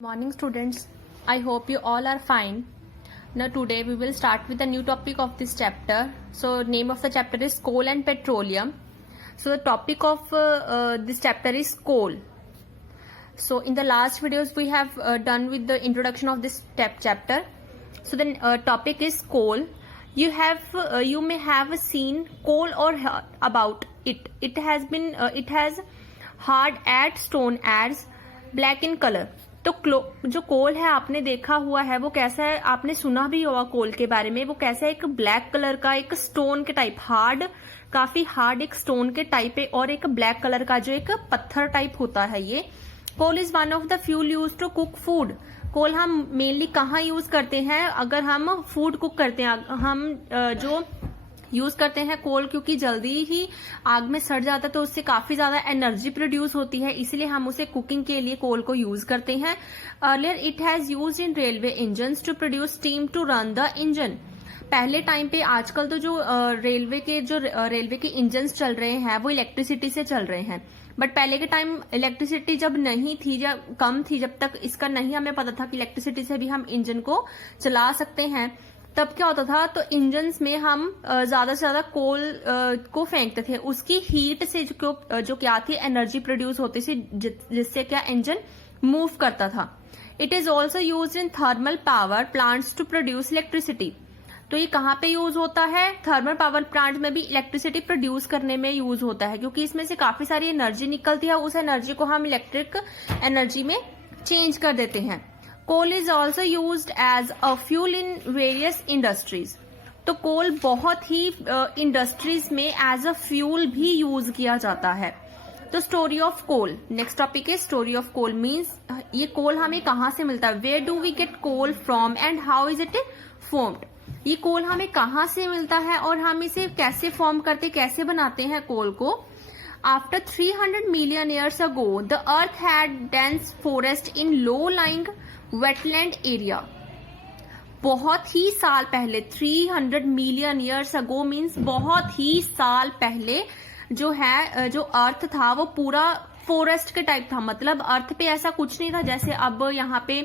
Morning students, I hope you all are fine. Now today we will start with a new topic of this chapter. So name of the chapter is coal and petroleum. So the topic of this chapter is coal. So in the last videos we have done with the introduction of this chapter. So the topic is coal. You may have seen coal or about it. It has hard as stone as black in color. तो जो कोल है आपने देखा हुआ है वो कैसा है, आपने सुना भी होगा कोल के बारे में। वो कैसा है, एक ब्लैक कलर का, एक स्टोन के टाइप, काफी हार्ड एक स्टोन के टाइप है, और एक ब्लैक कलर का जो एक पत्थर टाइप होता है। ये coal is one of the fuel use to cook food. Coal हम मेनली कहाँ यूज करते हैं? अगर हम फूड कुक करते हैं, हम जो यूज करते हैं कोल, क्योंकि जल्दी ही आग में सड़ जाता है तो उससे काफी ज्यादा एनर्जी प्रोड्यूस होती है, इसलिए हम उसे कुकिंग के लिए कोल को यूज करते हैं। Earlier it has used in railway engines to produce steam to run the engine. पहले टाइम पे, आजकल तो जो रेलवे के इंजन्स चल रहे हैं वो इलेक्ट्रिसिटी से चल रहे हैं, बट पहले के टाइम इलेक्ट्रिसिटी जब नहीं थी या कम थी, जब तक इसका नहीं हमें पता था कि इलेक्ट्रिसिटी से भी हम इंजन को चला सकते हैं, तब क्या होता था, तो इंजन्स में हम ज्यादा से ज्यादा कोल को फेंकते थे। उसकी हीट से जो क्या थी, एनर्जी प्रोड्यूस होती थी, जिससे क्या इंजन मूव करता था। It is also use in thermal power plants to produce electricity. तो ये कहाँ पे यूज होता है? थर्मल पावर प्लांट में भी इलेक्ट्रिसिटी प्रोड्यूस करने में यूज होता है, क्योंकि इसमें से काफी सारी एनर्जी निकलती है। उस एनर्जी को हम इलेक्ट्रिक एनर्जी में चेंज कर देते हैं। Coal is also used as a fuel in various industries. तो कोल बहुत ही इंडस्ट्रीज में एज अ फ्यूल भी यूज किया जाता है। तो story of coal, next topic है स्टोरी ऑफ कोल। मीन्स ये कोल हमें कहाँ से मिलता है? Where do we get coal from and how is it formed. ये कोल हमें कहाँ से मिलता है और हम इसे कैसे फॉर्म करते, कैसे बनाते हैं कोल को? After 300 million years ago, the earth had dense forest in low-lying wetland area. बहुत ही साल पहले, 300 million years ago means बहुत ही साल पहले जो है, जो अर्थ था वो पूरा फॉरेस्ट के टाइप था। मतलब अर्थ पे ऐसा कुछ नहीं था जैसे अब यहाँ पे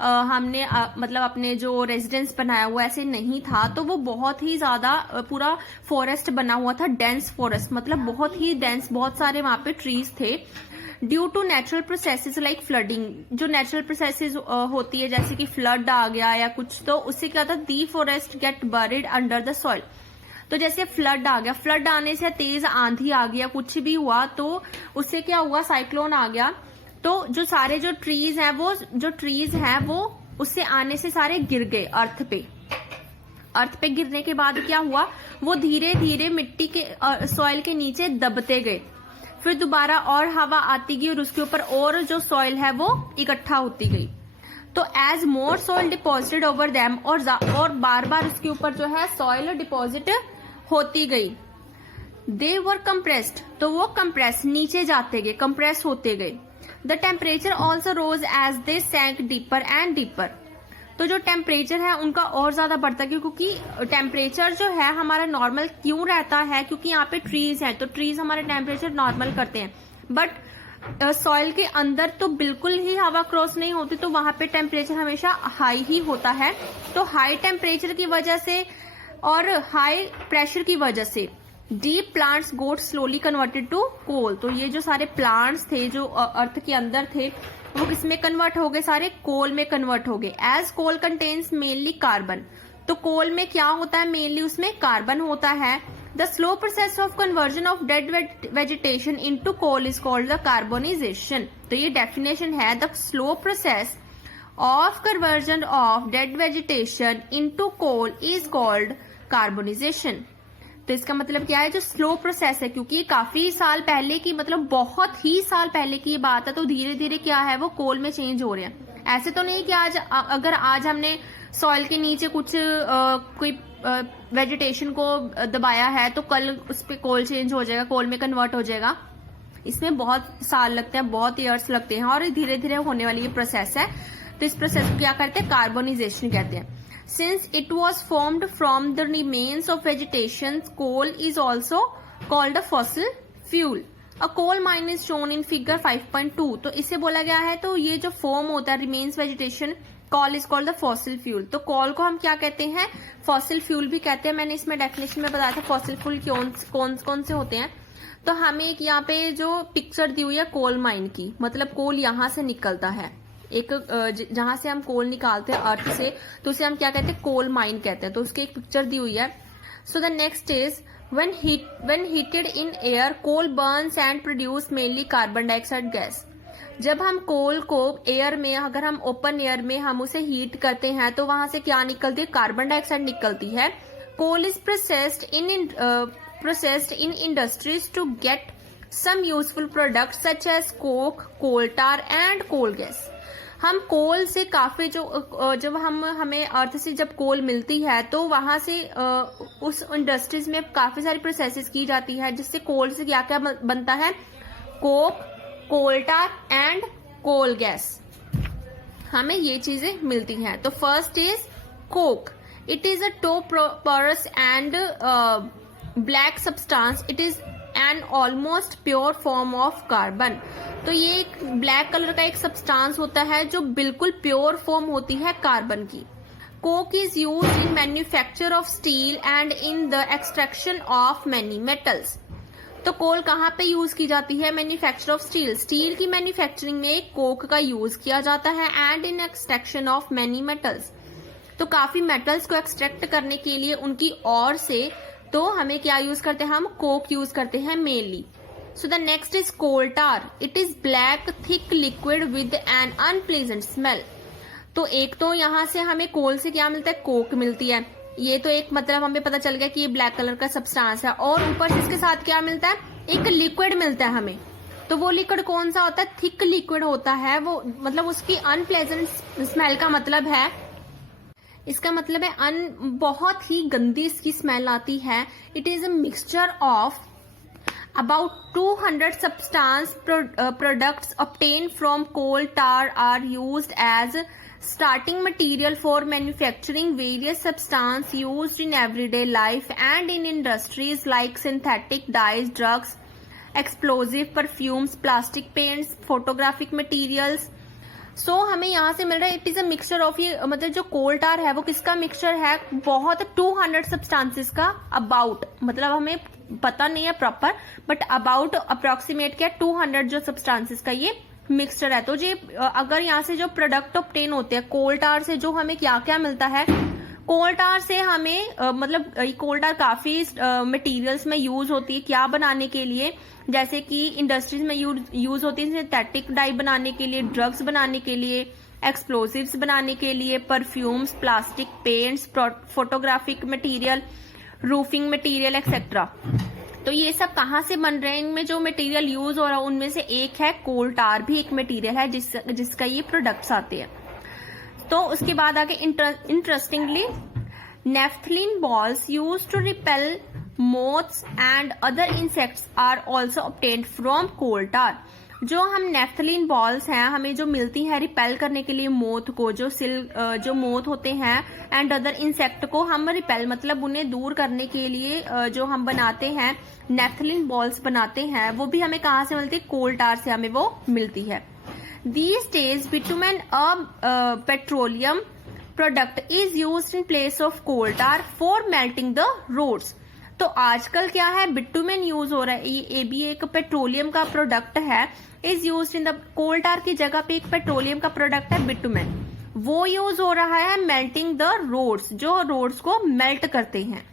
हमने मतलब अपने जो रेजिडेंस बनाया हुआ, ऐसे नहीं था। तो वो बहुत ही ज्यादा पूरा फॉरेस्ट बना हुआ था, डेंस फॉरेस्ट, मतलब बहुत ही डेंस, बहुत सारे वहां पे ट्रीज थे। Due to natural processes like flooding, जो नेचुरल प्रोसेसेस होती है जैसे कि फ्लड आ गया या कुछ, तो उससे क्या था, the forest get buried under the soil. तो जैसे फ्लड आ गया, फ्लड आने से तेज आंधी आ गया, कुछ भी हुआ, तो उससे क्या हुआ, साइक्लोन आ गया, तो जो सारे जो ट्रीज हैं वो उससे आने से सारे गिर गए अर्थ पे गिरने के बाद क्या हुआ, वो धीरे धीरे मिट्टी के सॉइल के नीचे दबते गए। फिर दोबारा और हवा आती गई और उसके ऊपर और जो सॉइल है वो इकट्ठा होती गई। तो एज मोर सॉइल डिपॉजिटेड ओवर देम, और बार बार उसके ऊपर जो है सॉइल डिपॉजिट होती गई। दे वर कंप्रेस्ड, तो वो कंप्रेस नीचे जाते गए, कंप्रेस होते गए। The temperature also rose as they sank deeper and deeper. तो जो टेम्परेचर है उनका और ज्यादा बढ़ता है, क्योंकि टेम्परेचर जो है हमारा नॉर्मल क्यों रहता है, क्योंकि यहाँ पे ट्रीज हैं, तो ट्रीज हमारे टेम्परेचर नॉर्मल करते हैं, बट सॉइल के अंदर तो बिल्कुल ही हवा क्रॉस नहीं होती, तो वहां पे टेम्परेचर हमेशा हाई ही होता है। तो हाई टेम्परेचर की वजह से और हाई प्रेशर की वजह से deep plants got slowly converted to coal. तो ये जो सारे प्लांट्स थे जो अर्थ के अंदर थे वो किसमें कन्वर्ट हो गए, सारे कोल में कन्वर्ट हो गए। As coal contains mainly carbon, तो कोल में क्या होता है, मेनली उसमें कार्बन होता है। The slow process of conversion of dead vegetation into coal is called the carbonisation. तो ये डेफिनेशन है, the slow process of conversion of dead vegetation into coal is called carbonisation. तो इसका मतलब क्या है, जो स्लो प्रोसेस है, क्योंकि काफी साल पहले की, मतलब बहुत ही साल पहले की ये बात है, तो धीरे धीरे क्या है वो कोल में चेंज हो रहे हैं। ऐसे तो नहीं कि अगर आज हमने सॉइल के नीचे कुछ कोई वेजिटेशन को दबाया है तो कल उस पे कोल चेंज हो जाएगा, कोल में कन्वर्ट हो जाएगा। इसमें बहुत साल लगते हैं, बहुत ईयर्स लगते हैं, और धीरे धीरे होने वाली ये प्रोसेस है। तो इस प्रोसेस को क्या करते हैं, कार्बोनाइजेशन कहते हैं। Since it was formed from the remains of vegetation, coal is also called a fossil fuel. A coal mine is shown in figure 5.2। तो इससे बोला गया है, तो ये जो फॉर्म होता है remains vegetation, call is called the fossil fuel. तो कॉल को हम क्या कहते हैं, फॉसिल फ्यूल भी कहते हैं। मैंने इसमें डेफिनेशन में बताया था फॉसिल फ्यूल कौन से होते हैं। तो हमें एक यहाँ पे जो पिक्चर दी हुई है कोल माइन की, मतलब कोल यहाँ से निकलता है, एक जहां से हम कोल निकालते हैं अर्थ से, तो उसे हम क्या कहते हैं, कोल माइन कहते हैं। तो उसकी एक पिक्चर दी हुई है। सो the next is when heated in air, coal burns and produce mainly carbon dioxide gas। जब हम कोल को एयर में, अगर हम ओपन एयर में हम उसे हीट करते हैं तो वहां से क्या निकलती है, कार्बन डाइऑक्साइड निकलती है। Coal is processed in industries to get some useful products such as coke, coal tar and coal gas. हम कोल से काफी जब हमें अर्थ से जब कोल मिलती है तो वहां से उस इंडस्ट्रीज में काफी सारी प्रोसेसेस की जाती है, जिससे कोल से क्या क्या बनता है, coke, coal tar and coal gas, हमें ये चीजें मिलती हैं। तो first is coke. It is a porous and black substance. It is an almost pure form of carbon. तो ये एक ब्लैक कलर का एक सब्सटेंस होता है जो बिल्कुल प्योर फॉर्म होती है कार्बन की। Coke is used in manufacture of steel and in the extraction of many metals. तो कोल कहाँ पे यूज की जाती है, मैन्युफैक्चर ऑफ स्टील, स्टील की मैन्युफैक्चरिंग में कोक का यूज किया जाता है, and in extraction of many metals. तो काफी मेटल्स को एक्सट्रैक्ट करने के लिए उनकी ओर से तो हमें क्या यूज करते हैं, हम कोक यूज करते हैं mainly. So the next is coal tar. It is black thick liquid with an unpleasant smell. तो एक तो यहाँ से हमें कोल से क्या मिलता है, कोक मिलती है। ये तो एक मतलब हमें पता चल गया कि ये ब्लैक कलर का सब्सटेंस है, और ऊपर से इसके साथ क्या मिलता है, एक लिक्विड मिलता है हमें। तो वो लिक्विड कौन सा होता है, थिक लिक्विड होता है वो, मतलब उसकी अनप्लेजेंट स्मेल का मतलब है, इसका मतलब है बहुत ही गंदी इसकी स्मेल आती है। It is a mixture of about 200 substance products obtained from coal tar are used as starting material for manufacturing various substances used in everyday life and in industries like synthetic dyes, drugs, explosive perfumes, plastic paints, photographic materials। सो हमें यहाँ से मिल रहा है it is a mixture of, ये मतलब जो कोल टार है वो किसका मिक्सचर है, बहुत 200 सब्सटेंसेस का, अबाउट मतलब हमें पता नहीं है प्रॉपर, बट अबाउट अप्रोक्सीमेट क्या 200 जो सब्सटेंसेस का ये मिक्सचर है। तो ये अगर यहाँ से जो प्रोडक्ट ऑब्टेन होते हैं कोल टार से, जो हमें क्या क्या मिलता है, कोल टार से हमें मतलब कोल टार काफी मटेरियल्स में यूज होती है, क्या बनाने के लिए, जैसे कि इंडस्ट्रीज में यूज होती है सिंथेटिक डाई बनाने के लिए, ड्रग्स बनाने के लिए, एक्सप्लोसिव्स बनाने के लिए, perfumes, plastic paints, photographic material, roofing material etcetera. तो ये सब कहाँ से बन रहे हैं, इनमें जो मटेरियल यूज हो रहा है उनमें से एक है कोल टार, भी एक मटेरियल है जिसका ये प्रोडक्ट्स आते हैं। तो उसके बाद आगे interestingly, naphthalene balls use to repel moths and other insects are also obtained from coal tar। जो हम नेफ्थलीन बॉल्स हैं हमें जो मिलती है रिपेल करने के लिए मोथ को, जो मोथ होते हैं, एंड अदर इंसेक्ट को हम रिपेल मतलब उन्हें दूर करने के लिए जो हम बनाते हैं नेफ्थलीन बॉल्स बनाते हैं, वो भी हमें कहाँ से मिलती है, कोल टार से हमें वो मिलती है। These days bitumen, a petroleum product, is used in place of coal tar for melting the roads। तो आजकल क्या है, बिटुमेन यूज हो रहा है, ये भी एक पेट्रोलियम का प्रोडक्ट है, इज यूज इन द, कोल टार की जगह पे एक पेट्रोलियम का प्रोडक्ट है बिटुमेन, वो यूज हो रहा है मेल्टिंग द रोड्स, जो रोड्स को मेल्ट करते हैं।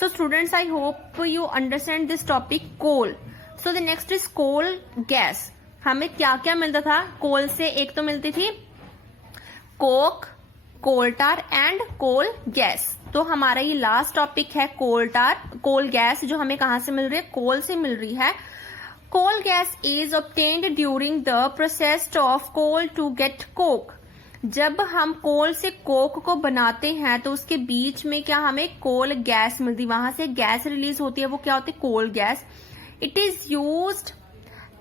So students, I hope you understand this topic coal. So the next is coal gas. हमें क्या क्या मिलता था कोल से, एक तो मिलती थी coke, coal tar and coal gas. तो हमारा ये लास्ट टॉपिक है कोल टार, कोल गैस, जो हमें कहां से मिल रही है, कोल से मिल रही है। Coal gas is obtained during the process of coal to get coke. जब हम कोल से कोक को बनाते हैं तो उसके बीच में क्या हमें कोल गैस मिलती है, वहां से गैस रिलीज होती है, वो क्या होती है, coal gas. It is used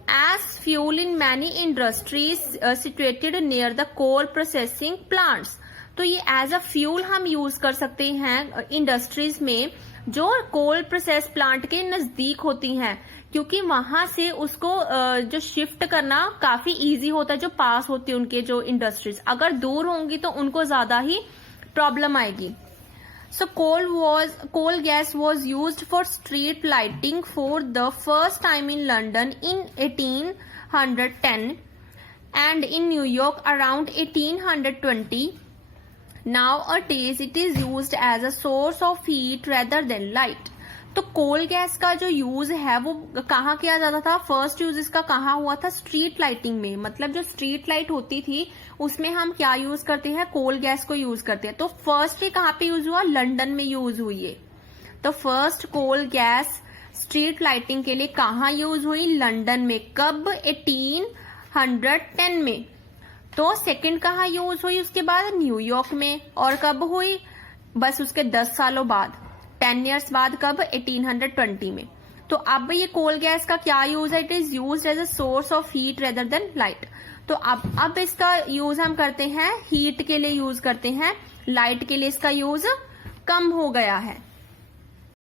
as fuel in many industries situated near the coal processing plants। तो ये एज अ फ्यूल हम यूज कर सकते हैं इंडस्ट्रीज में जो कोल प्रोसेस प्लांट के नजदीक होती हैं, क्योंकि वहां से उसको जो शिफ्ट करना काफी इजी होता है, जो पास होती है उनके जो इंडस्ट्रीज, अगर दूर होंगी तो उनको ज्यादा ही प्रॉब्लम आएगी. So coal gas was used for street lighting for the first time in London in 1810 and in New York around 1820. Nowadays it is used as a source of heat rather than light. तो कोल gas का जो use है वो कहाँ किया जाता था? First use इसका कहाँ हुआ था? स्ट्रीट लाइटिंग में. मतलब जो स्ट्रीट लाइट होती थी उसमें हम क्या यूज करते हैं? कोल गैस को यूज करते हैं. तो फर्स्ट ये कहाँ पे यूज हुआ? लंदन में यूज हुई है. तो first coal gas street lighting के लिए कहाँ यूज हुई? लंदन में. कब? 1810 में. तो सेकंड कहाँ यूज हुई उसके बाद? न्यूयॉर्क में. और कब हुई? बस उसके 10 सालों बाद, 10 years बाद. कब? 1820 में. तो अब ये कोल गैस का क्या यूज है? It is use as a source of heat rather than light. तो अब इसका यूज हम करते हैं हीट के लिए यूज करते हैं, लाइट के लिए इसका यूज कम हो गया है.